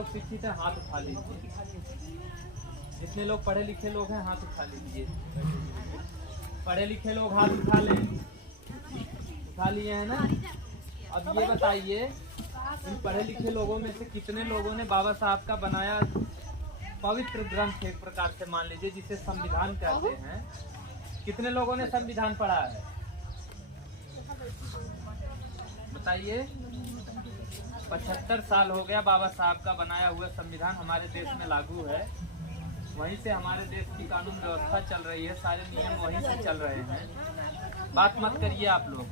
लोग शिक्षित हैं हाथ उठा लीजिए। जितने लोग पढ़े लिखे लोग हैं हाथ उठा लीजिए। पढ़े लिखे लोग हाथ उठा लें। उठा लिए हैं ना। अब ये बताइए इन पढ़े लिखे लोगों में से कितने लोगों ने बाबा साहब का बनाया पवित्र ग्रंथ एक प्रकार से मान लीजिए जिसे संविधान कहते हैं, कितने लोगों ने संविधान पढ़ा है बताइए। 75 साल हो गया बाबा साहब का बनाया हुआ संविधान हमारे देश में लागू है। वहीं से हमारे देश की कानून व्यवस्था चल रही है, सारे नियम वहीं से चल रहे हैं। बात मत करिए आप लोग,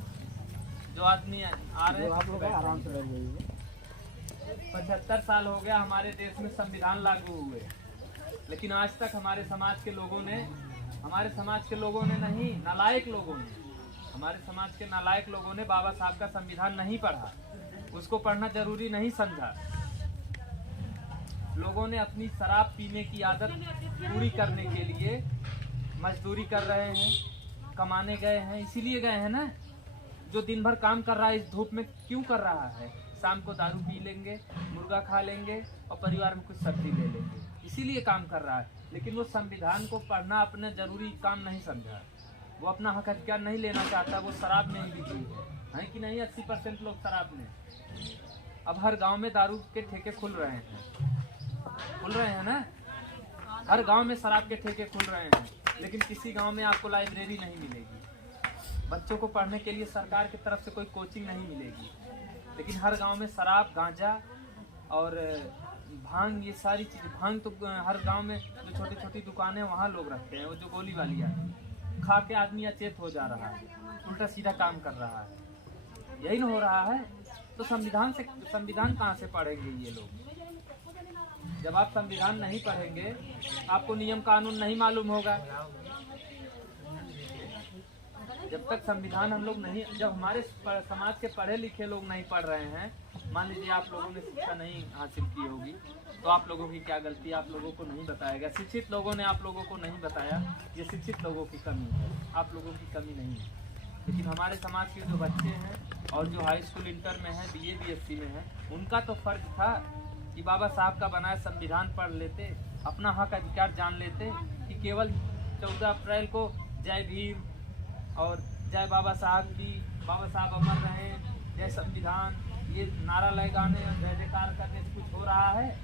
जो आदमी आ रहे हैं आराम से रहिए। 75 साल हो गया हमारे देश में संविधान लागू हुए, लेकिन आज तक हमारे समाज के लोगों ने नहीं, नालायक लोगों ने, हमारे समाज के नालायक लोगों ने बाबा साहब का संविधान नहीं पढ़ा, उसको पढ़ना जरूरी नहीं समझा। लोगों ने अपनी शराब पीने की आदत पूरी करने के लिए मजदूरी कर रहे हैं, कमाने गए हैं, इसीलिए गए हैं ना। जो दिन भर काम कर रहा है इस धूप में क्यों कर रहा है? शाम को दारू पी लेंगे, मुर्गा खा लेंगे और परिवार में कुछ सब्जी ले लेंगे, इसीलिए काम कर रहा है। लेकिन वो संविधान को पढ़ना अपने जरूरी काम नहीं समझा, वो अपना हक अधिकार नहीं लेना चाहता, वो शराब में ही बिजी है कि नहीं। 80% लोग शराब में। अब हर गांव में दारू के ठेके खुल रहे हैं ना। हर गांव में शराब के ठेके खुल रहे हैं, लेकिन किसी गांव में आपको लाइब्रेरी नहीं मिलेगी, बच्चों को पढ़ने के लिए सरकार की तरफ से कोई कोचिंग नहीं मिलेगी। लेकिन हर गांव में शराब, गांजा और भांग, ये सारी चीज़। भांग तो हर गांव में जो छोटी छोटी दुकानें वहाँ लोग रखते हैं, वो जो गोली वाली है, खा के आदमी अचेत हो जा रहा है, उल्टा सीधा काम कर रहा है। यही न हो रहा है। तो संविधान कहाँ से पढ़ेंगे ये लोग? जब आप संविधान नहीं पढ़ेंगे, आपको नियम कानून नहीं मालूम होगा। जब तक संविधान हम लोग नहीं, जब हमारे समाज के पढ़े लिखे लोग नहीं पढ़ रहे हैं, मान लीजिए आप लोगों ने शिक्षा नहीं हासिल की होगी, तो आप लोगों की क्या गलती, आप लोगों को नहीं बताया गया। शिक्षित लोगों ने आप लोगों को नहीं बताया, ये शिक्षित लोगों की कमी है, आप लोगों की कमी नहीं है। लेकिन हमारे समाज के जो बच्चे हैं और जो हाई स्कूल इंटर में हैं, BA BSc में हैं, उनका तो फर्ज था कि बाबा साहब का बनाया संविधान पढ़ लेते, अपना हक अधिकार जान लेते कि केवल 14 अप्रैल को जय भीम और जय बाबा साहब की, बाबा साहब अमर रहें, जय संविधान, ये नारा लगाने और जय जयकार करने से कुछ हो रहा है?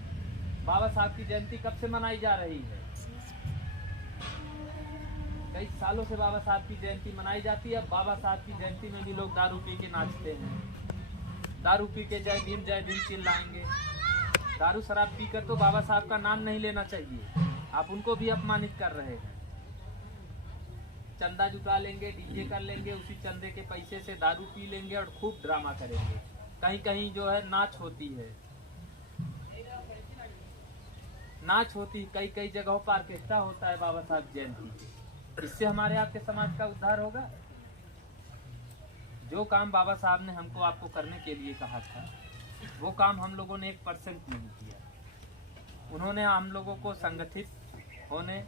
बाबा साहब की जयंती कब से मनाई जा रही है? कई सालों से बाबा साहब की जयंती मनाई जाती है। बाबा साहब की जयंती में भी लोग दारू पी के नाचते हैं, दारू पी के जय भीम चिल्लाएंगे। दारू शराब पीकर तो बाबा साहब का नाम नहीं लेना चाहिए, आप उनको भी अपमानित कर रहे हैं। चंदा जुटा लेंगे, डीजे कर लेंगे, उसी चंदे के पैसे से दारू पी लेंगे और खूब ड्रामा करेंगे। कहीं कहीं जो है नाच होती है, कई जगहों पर ऑर्केस्ट्रा होता है बाबा साहब जयंती। इससे हमारे आपके समाज का उद्धार होगा? जो काम बाबा साहब ने हमको आपको करने के लिए कहा था, वो काम हम लोगों ने 1% नहीं किया। उन्होंने हम लोगों को संगठित होने,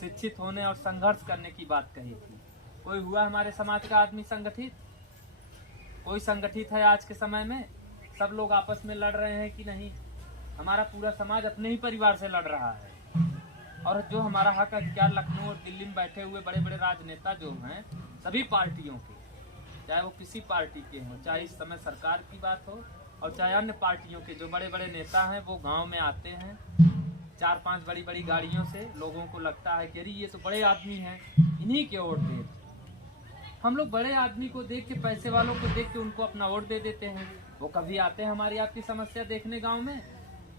शिक्षित होने और संघर्ष करने की बात कही थी। कोई हुआ हमारे समाज का आदमी संगठित? कोई संगठित है आज के समय में? सब लोग आपस में लड़ रहे हैं कि नहीं? हमारा पूरा समाज अपने ही परिवार से लड़ रहा है। और जो हमारा हक अधिकार लखनऊ और दिल्ली में बैठे हुए बड़े बड़े राजनेता जो हैं, सभी पार्टियों के, चाहे वो किसी पार्टी के हों, चाहे इस समय सरकार की बात हो और चाहे अन्य पार्टियों के जो बड़े बड़े नेता हैं, वो गांव में आते हैं 4-5 बड़ी बड़ी गाड़ियों से। लोगों को लगता है कि अरे ये तो बड़े आदमी हैं, इन्हीं के वोट दे। हम लोग बड़े आदमी को देख के, पैसे वालों को देख के उनको अपना वोट दे देते हैं। वो कभी आते हैं हमारी आपकी समस्या देखने गांव में,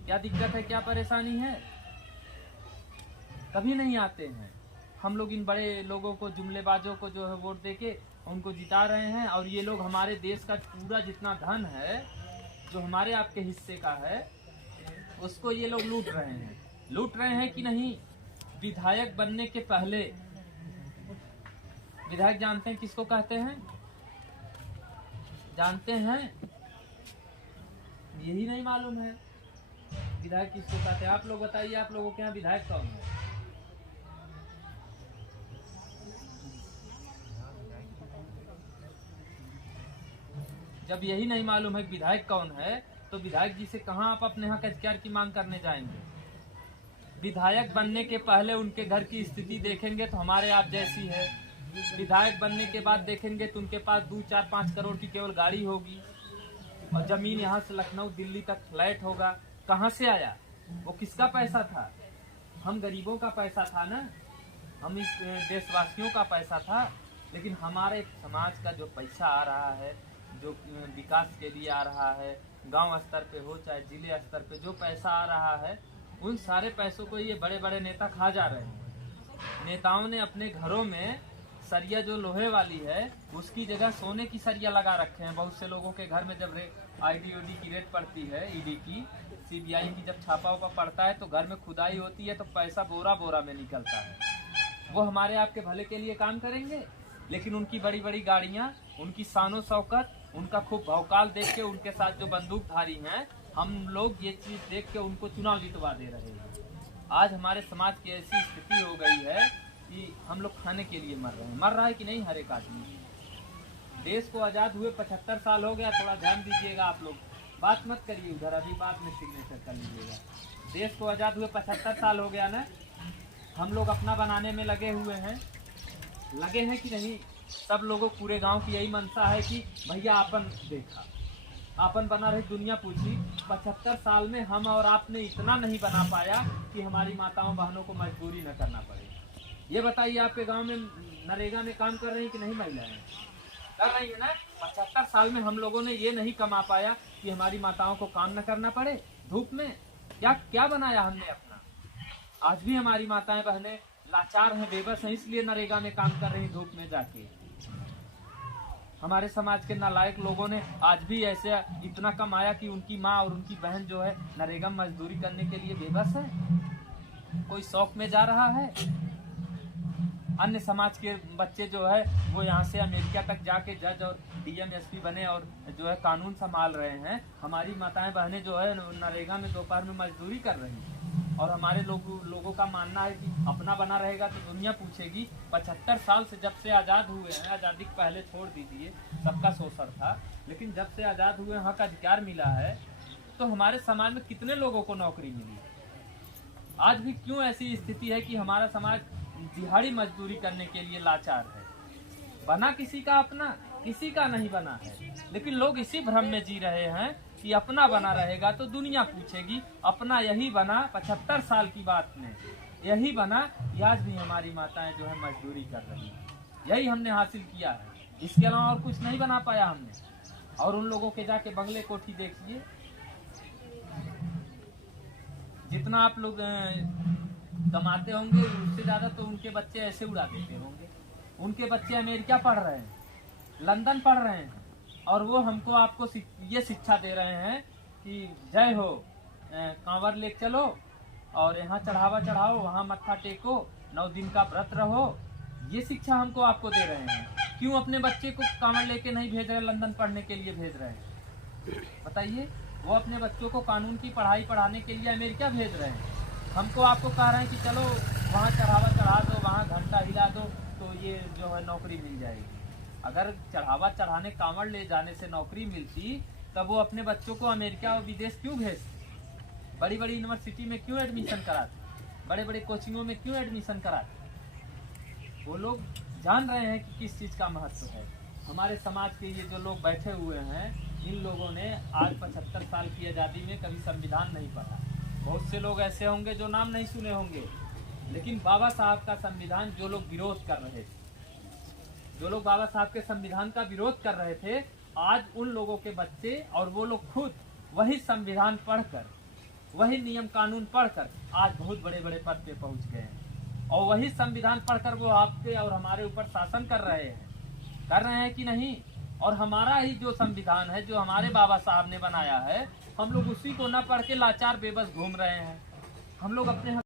क्या दिक्कत है, क्या परेशानी है? कभी नहीं आते हैं। हम लोग इन बड़े लोगों को, जुमलेबाजों को जो है वोट देके उनको जिता रहे हैं। और ये लोग हमारे देश का पूरा जितना धन है, जो हमारे आपके हिस्से का है, उसको ये लोग लूट रहे हैं कि नहीं? विधायक बनने के पहले, विधायक जानते हैं किसको कहते हैं? जानते हैं? यही नहीं मालूम है विधायक किसको कहते हैं। आप लोग बताइए, आप लोगों के यहाँ विधायक कौन है? जब यही नहीं मालूम है कि विधायक कौन है, तो विधायक जी से कहाँ आप अपने यहाँ कचकार की मांग करने जाएंगे? विधायक बनने के पहले उनके घर की स्थिति देखेंगे तो हमारे आप जैसी है। विधायक बनने के बाद देखेंगे तो उनके पास 2, 4, 5 करोड़ की केवल गाड़ी होगी और जमीन यहाँ से लखनऊ दिल्ली तक फ्लैट होगा। कहाँ से आया? वो किसका पैसा था? हम गरीबों का पैसा था ना, हम इस देशवासियों का पैसा था। लेकिन हमारे समाज का जो पैसा आ रहा है, जो विकास के लिए आ रहा है, गांव स्तर पे हो चाहे जिले स्तर पे जो पैसा आ रहा है, उन सारे पैसों को ये बड़े बड़े नेता खा जा रहे हैं। नेताओं ने अपने घरों में सरिया जो लोहे वाली है उसकी जगह सोने की सरिया लगा रखे हैं। बहुत से लोगों के घर में जब आईडी की रेट पड़ती है, ईडी की, सीबीआई की जब छापा उपा पड़ता है तो घर में खुदाई होती है तो पैसा बोरा बोरा में निकलता है। वो हमारे आपके भले के लिए काम करेंगे, लेकिन उनकी बड़ी बड़ी गाड़ियां, उनकी शानो शौकत, उनका खूब भौकाल देख के, उनके साथ जो बंदूकधारी हैं, हम लोग ये चीज देख के उनको चुनाव जितवा दे रहे हैं। आज हमारे समाज की ऐसी स्थिति हो गई है कि हम लोग खाने के लिए मर रहे हैं। मर रहा है कि नहीं हर एक आदमी? देश को आजाद हुए 75 साल हो गया। थोड़ा ध्यान दीजिएगा आप लोग, बात मत करिए उधर, अभी बाद में सिग्नेचर कर लीजिएगा। देश को आजाद हुए 75 साल हो गया ना। हम लोग अपना बनाने में लगे हुए हैं, लगे हैं कि नहीं? सब लोगों, पूरे गांव की यही मंशा है कि भैया आपन देखा, आपन बना रही दुनिया पूछी। 75 साल में हम और आपने इतना नहीं बना पाया कि हमारी माताओं बहनों को मजदूरी न करना पड़े। ये बताइए, आपके गांव में नरेगा में काम कर रही कि नहीं महिलाएं? कर रही है ना। 75 साल में हम लोगों ने ये नहीं कमा पाया कि हमारी माताओं को काम न करना पड़े धूप में। क्या क्या बनाया हमने अपना? आज भी हमारी माताएं बहनें लाचार हैं, बेबस हैं, इसलिए नरेगा में काम कर रही धूप में जाके। हमारे समाज के नालायक लोगों ने आज भी ऐसे इतना कमाया कि उनकी माँ और उनकी बहन जो है नरेगा में मजदूरी करने के लिए बेबस है। कोई शौक में जा रहा है। अन्य समाज के बच्चे जो है वो यहाँ से अमेरिका तक जाके जज और डीएम एसपी बने और जो है कानून संभाल रहे हैं। हमारी माताएं बहनें जो है नरेगा में दोपहर में मजदूरी कर रही हैं। और हमारे लोगों का मानना है कि अपना बना रहेगा तो दुनिया पूछेगी। 75 साल से, जब से आज़ाद हुए हैं, आज़ादी के पहले छोड़ दीजिए, सबका शोषण था, लेकिन जब से आज़ाद हुए हक अधिकार मिला है तो हमारे समाज में कितने लोगों को नौकरी मिली? आज भी क्यों ऐसी स्थिति है कि हमारा समाज दिहाड़ी मजदूरी करने के लिए लाचार है? बना किसी का अपना, किसी का नहीं बना है। लेकिन लोग इसी भ्रम में जी रहे हैं कि अपना बना रहेगा तो दुनिया पूछेगी। अपना यही बना 75 साल की बात में, यही बना। आज भी हमारी माताएं जो है मजदूरी कर रही हैं, यही हमने हासिल किया है। इसके अलावा और कुछ नहीं बना पाया हमने। और उन लोगों के जाके बंगले कोठी देखिए, जितना आप लोग कमाते होंगे उससे ज्यादा तो उनके बच्चे ऐसे उड़ा देते होंगे। उनके बच्चे अमेरिका पढ़ रहे हैं, लंदन पढ़ रहे हैं, और वो हमको आपको ये शिक्षा दे रहे हैं कि जय हो, कांवर ले चलो और यहाँ चढ़ावा चढ़ाओ, वहाँ मत्था टेको, 9 दिन का व्रत रहो। ये शिक्षा हमको आपको दे रहे हैं। क्यों अपने बच्चे को कांवर लेके नहीं भेज रहे, लंदन पढ़ने के लिए भेज रहे हैं? बताइए। वो अपने बच्चों को कानून की पढ़ाई पढ़ाने के लिए अमेरिका भेज रहे हैं। हमको आपको कह रहे हैं कि चलो वहाँ चढ़ावा चढ़ा दो, वहाँ घंटा हिला दो तो ये जो है नौकरी मिल जाएगी। अगर चढ़ावा चढ़ाने, कांवड़ ले जाने से नौकरी मिलती तब वो अपने बच्चों को अमेरिका और विदेश क्यों भेजते? बड़ी बड़ी यूनिवर्सिटी में क्यों एडमिशन कराते? बड़े बड़े कोचिंगों में क्यों एडमिशन कराते? वो लोग जान रहे हैं कि किस चीज़ का महत्व है। हमारे समाज के ये जो लोग बैठे हुए हैं, इन लोगों ने आज 75 साल की आज़ादी में कभी संविधान नहीं पढ़ा। बहुत से लोग ऐसे होंगे जो नाम नहीं सुने होंगे, लेकिन बाबा साहब का संविधान जो लोग विरोध कर रहे थे, जो लोग बाबा साहब के संविधान का विरोध कर रहे थे, आज उन लोगों के बच्चे और वो लोग खुद वही संविधान पढ़कर, वही नियम कानून पढ़कर आज बहुत बड़े बड़े पद पे पहुंच गए हैं। और वही संविधान पढ़कर वो आपके और हमारे ऊपर शासन कर रहे हैं कि नहीं? और हमारा ही जो संविधान है, जो हमारे बाबा साहब ने बनाया है, हम लोग उसी को न पढ़ के लाचार बेबस घूम रहे हैं। हम लोग अपने